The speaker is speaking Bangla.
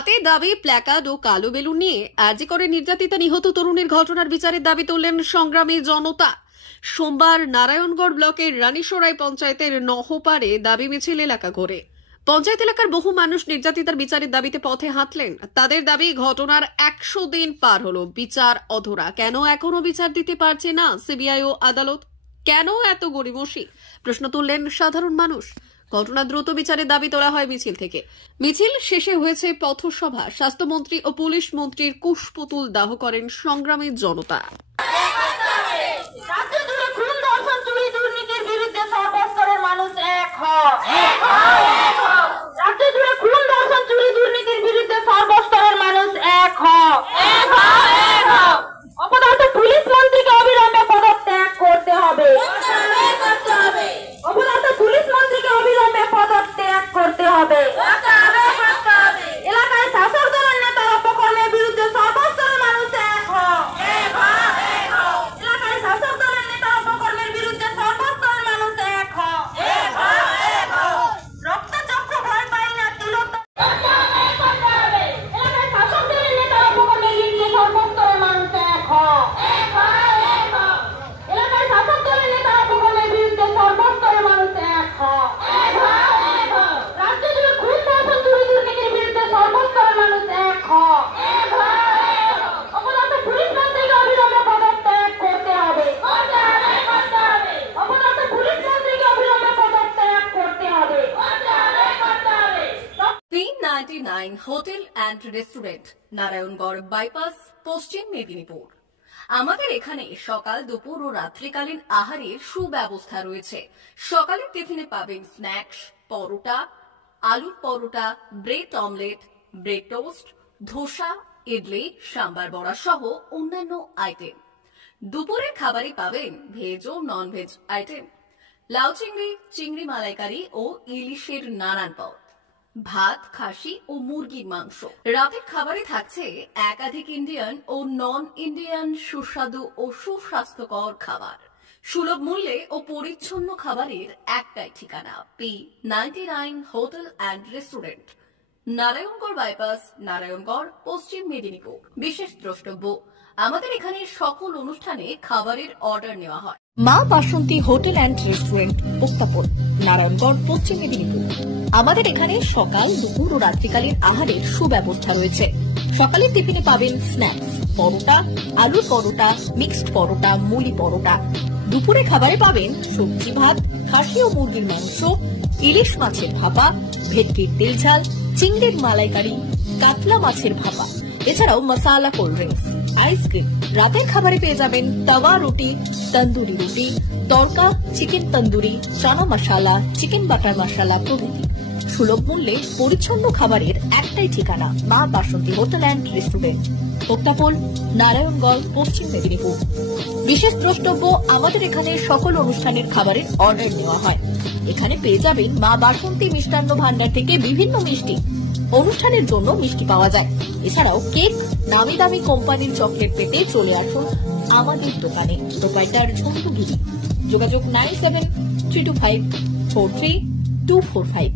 হাতে দাবি প্ল্যাকার্ড ও কালো বেলুন নিয়ে আরজি করে নির্যাতিতা নিহত তরুণীর ঘটনার বিচারের দাবি তুললেন সংগ্রামী জনতা। সোমবার নারায়ণগড় ব্লকের রানীসরাই পঞ্চায়েতের নহপাড়ে দাবি মিছিল এলাকা করে পঞ্চায়েত এলাকার বহু মানুষ নির্যাতিতার বিচারের দাবিতে পথে হাঁটলেন। তাদের দাবি, ঘটনার 100 দিন পার হলো, বিচার অধরা। কেন এখনো বিচার দিতে পারছে না সিবিআই ও আদালত? কেন এত গড়িমসি? প্রশ্ন তুললেন সাধারণ মানুষ। ঘটনা দ্রুত বিচারের দাবি তোলা হয় মিছিল থেকে। মিছিল শেষে হয়েছে পথসভা। স্বাস্থ্যমন্ত্রী ও পুলিশ মন্ত্রীর কুশপুতুল দাহ করেন সংগ্রামী জনতা। মানুষ এক হয়, রাজ্য জুড়ে খুন ধর্ষণ চুরি দুর্নীতির বিরুদ্ধে সর্বস্তরের মানুষ এক হয়। অপদার্থ পুলিশ মন্ত্রীকে অবিলম্বে পদত্যাগ করতে হবে। অপদার্থ পুলিশ মন্ত্রীকে অবিলম্বে পদত্যাগ করতে হবে। এলাকায় শাসক দলের নেতার অপকর্মের বিরুদ্ধে সর্বস্তরের মানুষ এক হয়। এলাকায় শাসক দলের নেতার অপকর্মের বিরুদ্ধে সর্বস্তরের মানুষ এক হয়। রক্তচক্ষু ভয় পাই না, তিলক এলাকায় শাসক দলের নেতার অপকর্মের বিরুদ্ধে সর্বস্তরের মানুষ এক হয়। এলাকায় শাসক দলের নেতার অপকর্মের বিরুদ্ধে সর্বস্তরের মানুষ এক হয়। রাজ্য জুড়ে খুন ধর্ষণ চুরি দুর্নীতির বিরুদ্ধে সর্বস্তরের মানুষ এক হয়। অপদার্থ পুলিশ মন্ত্রীকে অবিলম্বে পদত্যাগ করতে হবে। অপদার্থ পুলিশ মন্ত্রীকে অবিলম্বে পদত্যাগ করতে হবে। 399 hotel and restaurant, Narayangarh bypass, পশ্চিম মেদিনীপুর। আমাদের এখানে সকাল, দুপুর ও রাত্রিকালীন আহারের সুব্যবস্থা রয়েছে। সকালের টিফিনে পাবেন স্ন্যাক্স, পরোটা, আলুর paratha, bread omelette, bread toast, dosa, idli, sambar vada সহ অন্যান্য আইটেম। দুপুরের খাবারে পাবেন ভেজ ও নন ভেজ আইটেম, লাউ চিংড়ি, চিংড়ি মালাইকারি ও ইলিশের নানান পদ, ভাত, খাসি ও মুরগির মাংস। রাতের খাবারে থাকছে একাধিক ইন্ডিয়ান ও নন ইন্ডিয়ান সুস্বাদু ও সুস্বাস্থ্যকর খাবার। সুলভ মূল্যে ও পরিচ্ছন্ন খাবারের একটাই ঠিকানা, P99 hotel and restaurant, Narayangarh bypass, Narayangarh, পশ্চিম মেদিনীপুর। বিশেষ দ্রষ্টব্য, আমাদের এখানে সকল অনুষ্ঠানে খাবারের অর্ডার নেওয়া হয়। মা বাসন্তী হোটেল অ্যান্ড রেস্টুরেন্ট, উত্তাপন, নারায়ণগড়, পশ্চিম মেদিনীপুর। আমাদের এখানে সকাল, দুপুর ও রাত্রিকালীন আহারের সুব্যবস্থা রয়েছে। সকালের টিফিনে পাবেন স্ন্যাক্স, পরোটা, আলুর পরোটা, মিক্সড পরোটা, মুলি পরোটা। দুপুরে খাবারে পাবেন সবজি ভাত, খাসি ও মুরগির মাংস, ইলিশ মাছের ভাপা, ভেটকির তেল ঝাল, চিংড়ির মালাইকারি, কাতলা মাছের ভাপা, এছাড়াও মশালা কোল্ড ড্রিঙ্কস, আইসক্রিম। রাতের খাবারে পেয়ে যাবেন তাওয়া রুটি, তন্দুরি রুটি, তড়কা, চিকেন তন্দুরি, চানা মশালা, চিকেন বাটার মশালা প্রভৃতি। সুলভ মূল্যে পরিচ্ছন্ন খাবারের একটাই ঠিকানা, মা বাসন্তী হোটেল অ্যান্ড রেস্টুরেন্ট, উত্তাপন, নারায়ণগড়, পশ্চিম মেদিনীপুর। বিশেষ দ্রষ্টব্য, আমাদের এখানে সকল অনুষ্ঠানের খাবারের অর্ডার নেওয়া হয়। এখানে পেয়ে যাবেন মা বাসন্তী মিষ্টান্ন ভান্ডার থেকে বিভিন্ন মিষ্টি। অনুষ্ঠানের জন্য মিষ্টি পাওয়া যায়। এছাড়াও কেক, নামি দামি কোম্পানির চকলেট পেতে চলে আসুন আমাদের দোকানে। প্রোপাইটার ঝন্টু গিরি। যোগাযোগ 9732543245।